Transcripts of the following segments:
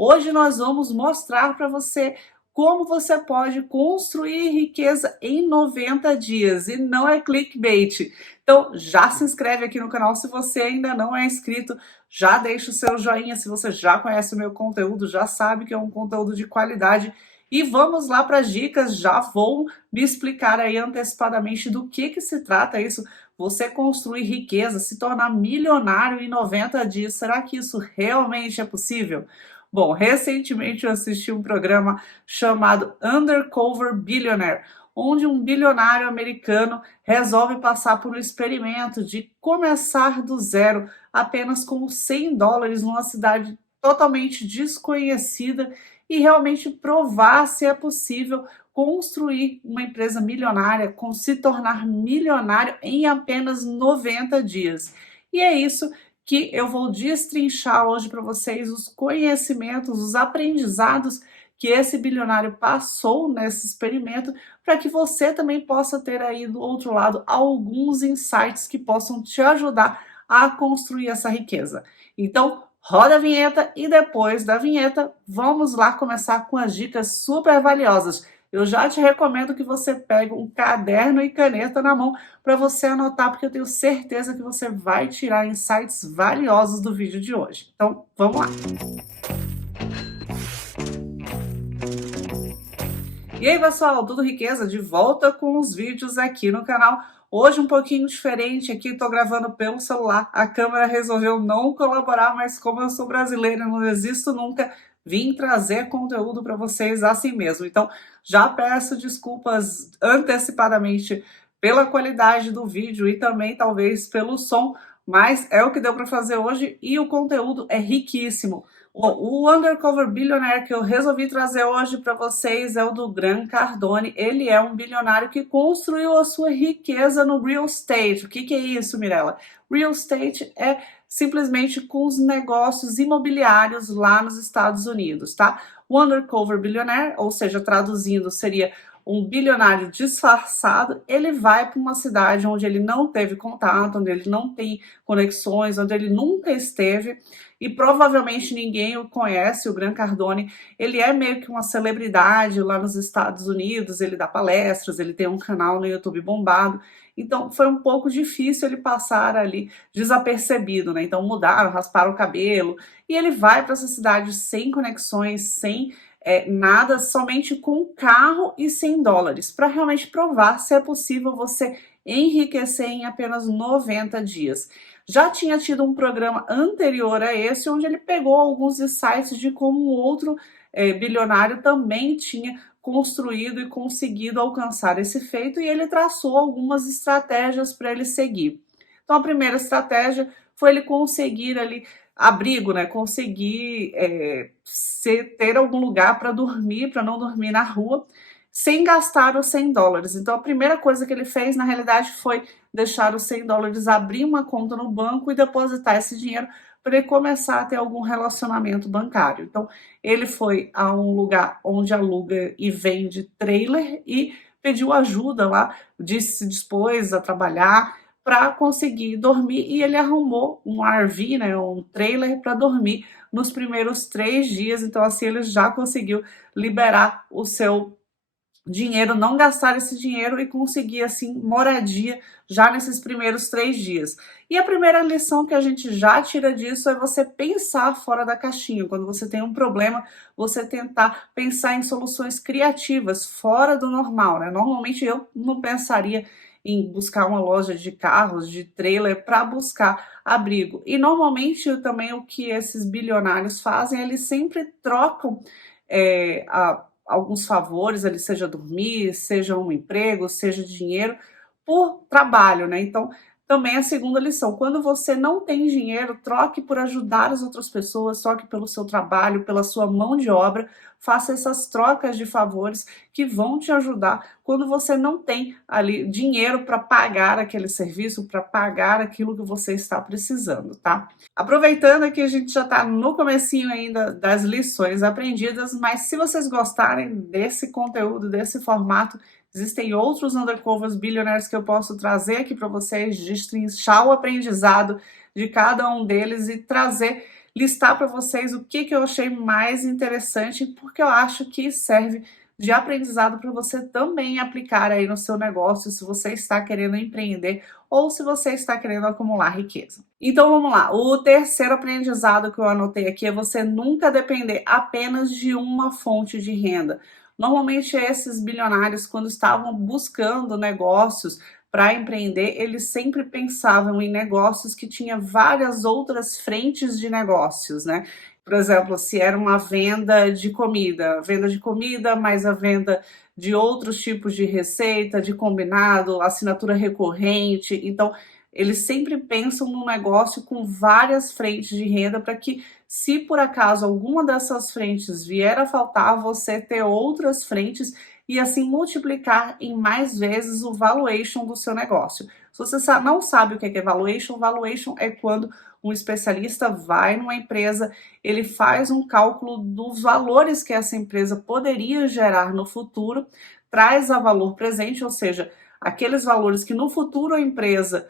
Hoje nós vamos mostrar para você como você pode construir riqueza em 90 dias e não é clickbait. Então já se inscreve aqui no canal se você ainda não é inscrito, já deixa o seu joinha se você já conhece o meu conteúdo, já sabe que é um conteúdo de qualidade. E vamos lá para as dicas, já vou me explicar aí antecipadamente do que se trata isso. Você construir riqueza, se tornar milionário em 90 dias, será que isso realmente é possível? Bom, recentemente eu assisti um programa chamado Undercover Billionaire, onde um bilionário americano resolve passar por um experimento de começar do zero apenas com US$ 100 numa cidade totalmente desconhecida e realmente provar se é possível construir uma empresa milionária, com se tornar milionário em apenas 90 dias. E é isso que eu vou destrinchar hoje para vocês, os conhecimentos, os aprendizados que esse bilionário passou nesse experimento, para que você também possa ter aí do outro lado alguns insights que possam te ajudar a construir essa riqueza. Então, roda a vinheta e depois da vinheta, vamos lá começar com as dicas super valiosas. Eu já te recomendo que você pegue um caderno e caneta na mão para você anotar, porque eu tenho certeza que você vai tirar insights valiosos do vídeo de hoje. Então, vamos lá! E aí, pessoal, tudo riqueza? De volta com os vídeos aqui no canal. Hoje um pouquinho diferente aqui, tô gravando pelo celular. A câmera resolveu não colaborar, mas como eu sou brasileira, não desisto nunca, vim trazer conteúdo para vocês assim mesmo. Então, já peço desculpas antecipadamente pela qualidade do vídeo e também talvez pelo som, mas é o que deu para fazer hoje e o conteúdo é riquíssimo. O Undercover Billionaire que eu resolvi trazer hoje para vocês é o do Grant Cardone. Ele é um bilionário que construiu a sua riqueza no real estate. O que é isso, Mirella? Real estate é simplesmente com os negócios imobiliários lá nos Estados Unidos, tá? O Undercover Billionaire, ou seja, traduzindo, seria um bilionário disfarçado. Ele vai para uma cidade onde ele não teve contato, onde ele não tem conexões, onde ele nunca esteve, e provavelmente ninguém o conhece. O Grant Cardone, ele é meio que uma celebridade lá nos Estados Unidos, ele dá palestras, ele tem um canal no YouTube bombado, então foi um pouco difícil ele passar ali desapercebido, né? Então mudaram, rasparam o cabelo, e ele vai para essa cidade sem conexões, sem nada, somente com carro e US$ 100, para realmente provar se é possível você enriquecer em apenas 90 dias. Já tinha tido um programa anterior a esse, onde ele pegou alguns insights de como um outro bilionário também tinha construído e conseguido alcançar esse feito, e ele traçou algumas estratégias para ele seguir. Então, a primeira estratégia foi ele conseguir ali abrigo, né? Conseguir ter algum lugar para dormir, para não dormir na rua, sem gastar os US$ 100. Então, a primeira coisa que ele fez, na realidade, foi deixar os US$ 100, abrir uma conta no banco e depositar esse dinheiro para ele começar a ter algum relacionamento bancário. Então, ele foi a um lugar onde aluga e vende trailer e pediu ajuda lá, se dispôs a trabalhar para conseguir dormir, e ele arrumou um RV, né, um trailer para dormir nos primeiros 3 dias. Então, assim, ele já conseguiu liberar o seu dinheiro, não gastar esse dinheiro e conseguir, assim, moradia já nesses primeiros 3 dias. E a primeira lição que a gente já tira disso é você pensar fora da caixinha. Quando você tem um problema, você tentar pensar em soluções criativas, fora do normal, né? Normalmente eu não pensaria em buscar uma loja de carros, de trailer, para buscar abrigo. E normalmente também o que esses bilionários fazem, eles sempre trocam alguns favores, ali, seja dormir, seja um emprego, seja dinheiro, por trabalho, né? Então, também a segunda lição: quando você não tem dinheiro, troque por ajudar as outras pessoas, troque pelo seu trabalho, pela sua mão de obra, faça essas trocas de favores que vão te ajudar quando você não tem ali dinheiro para pagar aquele serviço, para pagar aquilo que você está precisando, tá? Aproveitando que a gente já está no comecinho ainda das lições aprendidas, mas se vocês gostarem desse conteúdo, desse formato, existem outros Undercovers Billionaires que eu posso trazer aqui para vocês, destrinchar o aprendizado de cada um deles e trazer listar para vocês o que eu achei mais interessante, porque eu acho que serve de aprendizado para você também aplicar aí no seu negócio, se você está querendo empreender ou se você está querendo acumular riqueza. Então vamos lá, o terceiro aprendizado que eu anotei aqui é você nunca depender apenas de uma fonte de renda. Normalmente esses bilionários, quando estavam buscando negócios para empreender, eles sempre pensavam em negócios que tinham várias outras frentes de negócios, né? Por exemplo, se era uma venda de comida, mais a venda de outros tipos de receita, de combinado, assinatura recorrente. Então, eles sempre pensam num negócio com várias frentes de renda para que, se por acaso alguma dessas frentes vier a faltar, você ter outras frentes e assim multiplicar em mais vezes o valuation do seu negócio. Se você não sabe o que é valuation é quando um especialista vai numa empresa, ele faz um cálculo dos valores que essa empresa poderia gerar no futuro, traz a valor presente, ou seja, aqueles valores que no futuro a empresa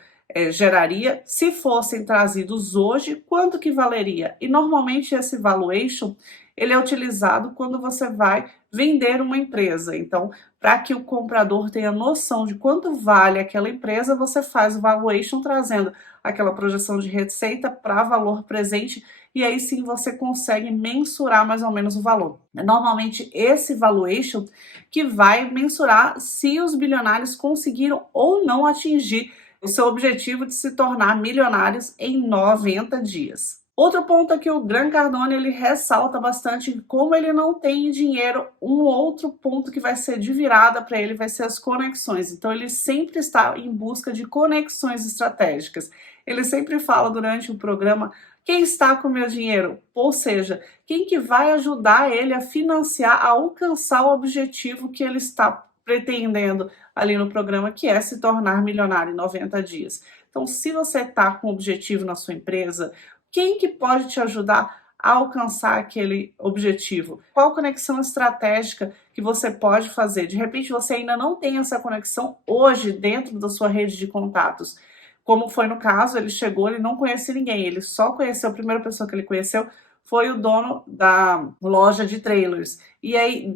geraria, se fossem trazidos hoje, quanto que valeria? E normalmente esse valuation, ele é utilizado quando você vai vender uma empresa. Então, para que o comprador tenha noção de quanto vale aquela empresa, você faz o valuation trazendo aquela projeção de receita para valor presente e aí sim você consegue mensurar mais ou menos o valor. Normalmente esse valuation que vai mensurar se os bilionários conseguiram ou não atingir o seu objetivo de se tornar milionários em 90 dias. Outro ponto é que o Grant Cardone ele ressalta bastante como ele não tem dinheiro. Um outro ponto que vai ser de virada para ele vai ser as conexões. Então ele sempre está em busca de conexões estratégicas. Ele sempre fala durante o programa quem está com o meu dinheiro, ou seja, quem que vai ajudar ele a financiar, a alcançar o objetivo que ele está pretendendo ali no programa, que é se tornar milionário em 90 dias. Então, se você está com um objetivo na sua empresa, quem que pode te ajudar a alcançar aquele objetivo? Qual conexão estratégica que você pode fazer? De repente, você ainda não tem essa conexão hoje dentro da sua rede de contatos. Como foi no caso, ele chegou, ele não conhecia ninguém, ele só conheceu, a primeira pessoa que ele conheceu foi o dono da loja de trailers. E aí,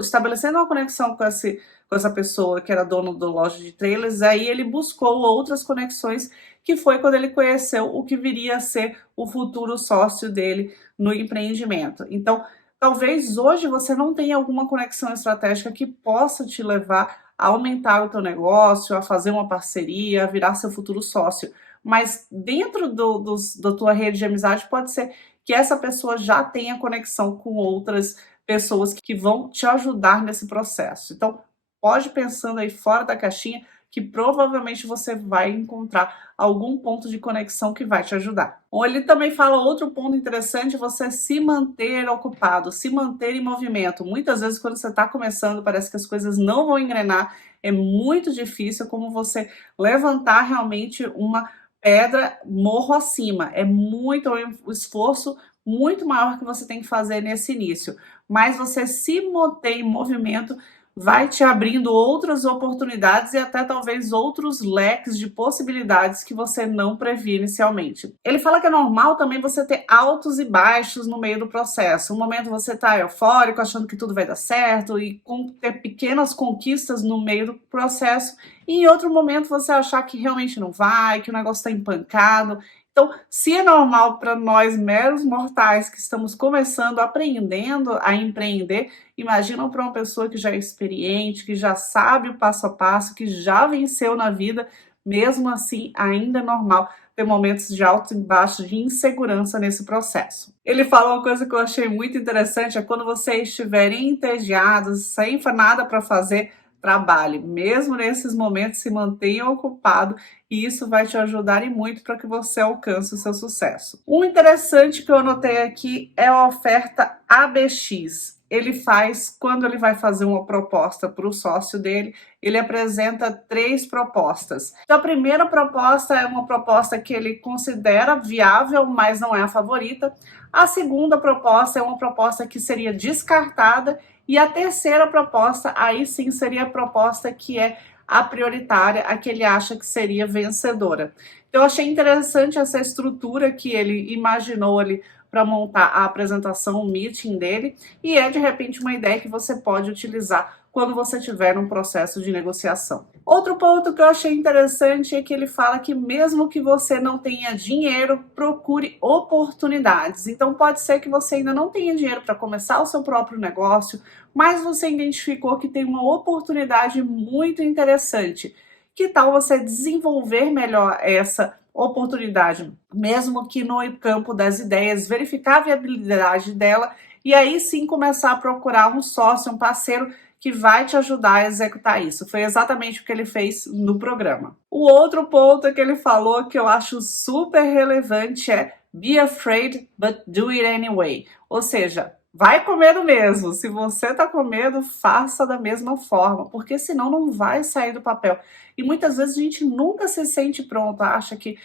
estabelecendo uma conexão com essa pessoa que era dono da loja de trailers, aí ele buscou outras conexões, que foi quando ele conheceu o que viria a ser o futuro sócio dele no empreendimento. Então, talvez hoje você não tenha alguma conexão estratégica que possa te levar a aumentar o teu negócio, a fazer uma parceria, a virar seu futuro sócio. Mas dentro da tua rede de amizade pode ser que essa pessoa já tenha conexão com outras pessoas que vão te ajudar nesse processo. Então, pode ir pensando aí fora da caixinha, que provavelmente você vai encontrar algum ponto de conexão que vai te ajudar. Ele também fala outro ponto interessante, você se manter ocupado, se manter em movimento. Muitas vezes quando você está começando, parece que as coisas não vão engrenar, é muito difícil como você levantar realmente uma pedra morro acima. É muito um esforço muito maior que você tem que fazer nesse início. Mas você se manter em movimento vai te abrindo outras oportunidades e até talvez outros leques de possibilidades que você não previa inicialmente. Ele fala que é normal também você ter altos e baixos no meio do processo. Um momento você está eufórico, achando que tudo vai dar certo e ter pequenas conquistas no meio do processo, e em outro momento você achar que realmente não vai, que o negócio está empancado. Então, se é normal para nós meros mortais que estamos começando, aprendendo a empreender, imagina para uma pessoa que já é experiente, que já sabe o passo a passo, que já venceu na vida, mesmo assim ainda é normal ter momentos de altos e baixos, de insegurança nesse processo. Ele fala uma coisa que eu achei muito interessante, é quando vocês estiverem entediados, sem nada para fazer, trabalhe, mesmo nesses momentos, se mantenha ocupado e isso vai te ajudar e muito para que você alcance o seu sucesso. Um interessante que eu anotei aqui é a oferta ABX. Ele faz, quando ele vai fazer uma proposta para o sócio dele, ele apresenta 3 propostas. Então, a primeira proposta é uma proposta que ele considera viável, mas não é a favorita. A segunda proposta é uma proposta que seria descartada. E a terceira proposta, aí sim seria a proposta que é a prioritária, a que ele acha que seria vencedora. Então eu achei interessante essa estrutura que ele imaginou ali para montar a apresentação, o meeting dele, e é de repente uma ideia que você pode utilizar quando você estiver num processo de negociação. Outro ponto que eu achei interessante é que ele fala que mesmo que você não tenha dinheiro, procure oportunidades. Então pode ser que você ainda não tenha dinheiro para começar o seu próprio negócio, mas você identificou que tem uma oportunidade muito interessante. Que tal você desenvolver melhor essa oportunidade, mesmo que no campo das ideias, verificar a viabilidade dela e aí sim começar a procurar um sócio, um parceiro que vai te ajudar a executar isso. Foi exatamente o que ele fez no programa. O outro ponto que ele falou que eu acho super relevante é be afraid, but do it anyway. Ou seja, vai com medo mesmo. Se você tá com medo, faça da mesma forma, porque senão não vai sair do papel. E muitas vezes a gente nunca se sente pronto, acha que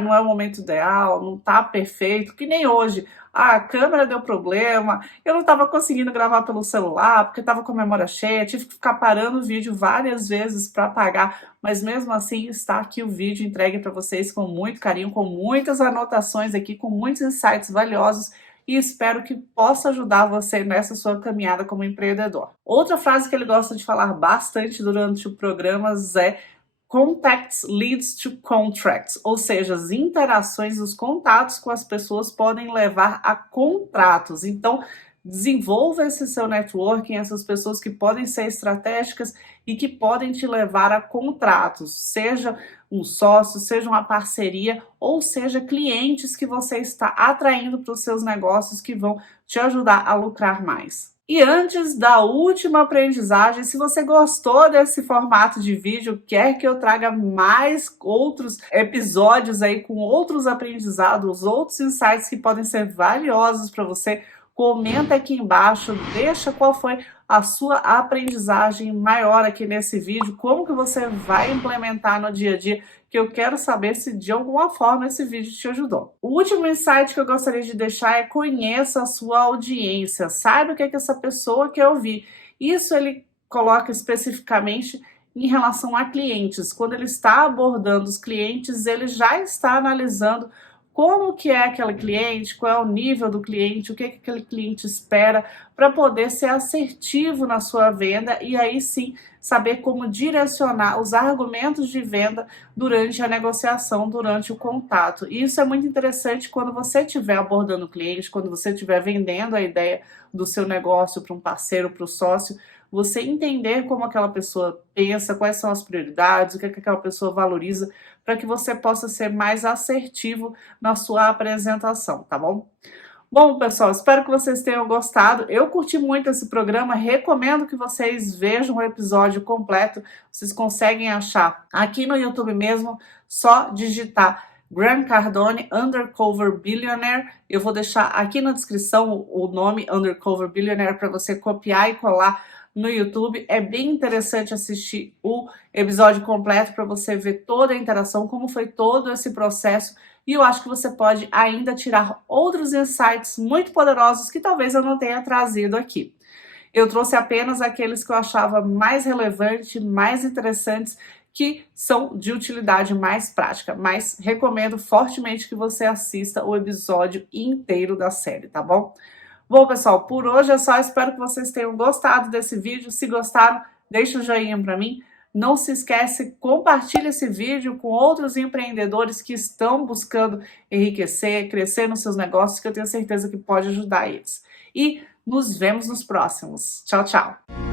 não é o momento ideal, não tá perfeito, que nem hoje. A câmera deu problema, eu não estava conseguindo gravar pelo celular, porque estava com a memória cheia, tive que ficar parando o vídeo várias vezes para apagar, mas mesmo assim está aqui o vídeo entregue para vocês com muito carinho, com muitas anotações aqui, com muitos insights valiosos, e espero que possa ajudar você nessa sua caminhada como empreendedor. Outra frase que ele gosta de falar bastante durante o programa é Contacts leads to contracts, ou seja, as interações, os contatos com as pessoas podem levar a contratos. Então, desenvolva esse seu networking, essas pessoas que podem ser estratégicas e que podem te levar a contratos, seja um sócio, seja uma parceria, ou seja, clientes que você está atraindo para os seus negócios que vão te ajudar a lucrar mais. E antes da última aprendizagem, se você gostou desse formato de vídeo, quer que eu traga mais outros episódios aí com outros aprendizados, outros insights que podem ser valiosos para você, comenta aqui embaixo, deixa qual foi a sua aprendizagem maior aqui nesse vídeo, como que você vai implementar no dia a dia, que eu quero saber se de alguma forma esse vídeo te ajudou. O último insight que eu gostaria de deixar é conheça a sua audiência, saiba o que é que essa pessoa quer ouvir. Isso ele coloca especificamente em relação a clientes. Quando ele está abordando os clientes, ele já está analisando como que é aquele cliente, qual é o nível do cliente, o que aquele cliente espera, para poder ser assertivo na sua venda e aí sim saber como direcionar os argumentos de venda durante a negociação, durante o contato. E isso é muito interessante quando você estiver abordando o cliente, quando você estiver vendendo a ideia do seu negócio para um parceiro, para o sócio, você entender como aquela pessoa pensa, quais são as prioridades, o que aquela pessoa valoriza, para que você possa ser mais assertivo na sua apresentação, tá bom? Bom, pessoal, espero que vocês tenham gostado. Eu curti muito esse programa, recomendo que vocês vejam o episódio completo. Vocês conseguem achar aqui no YouTube mesmo, só digitar Grant Cardone Undercover Billionaire. Eu vou deixar aqui na descrição o nome Undercover Billionaire para você copiar e colar no YouTube. É bem interessante assistir o episódio completo para você ver toda a interação, como foi todo esse processo. E eu acho que você pode ainda tirar outros insights muito poderosos que talvez eu não tenha trazido aqui. Eu trouxe apenas aqueles que eu achava mais relevantes, mais interessantes, que são de utilidade mais prática, mas recomendo fortemente que você assista o episódio inteiro da série, tá bom? Bom, pessoal, por hoje é só. Espero que vocês tenham gostado desse vídeo. Se gostaram, deixa um joinha para mim. Não se esquece, compartilhe esse vídeo com outros empreendedores que estão buscando enriquecer, crescer nos seus negócios, que eu tenho certeza que pode ajudar eles. E nos vemos nos próximos. Tchau, tchau!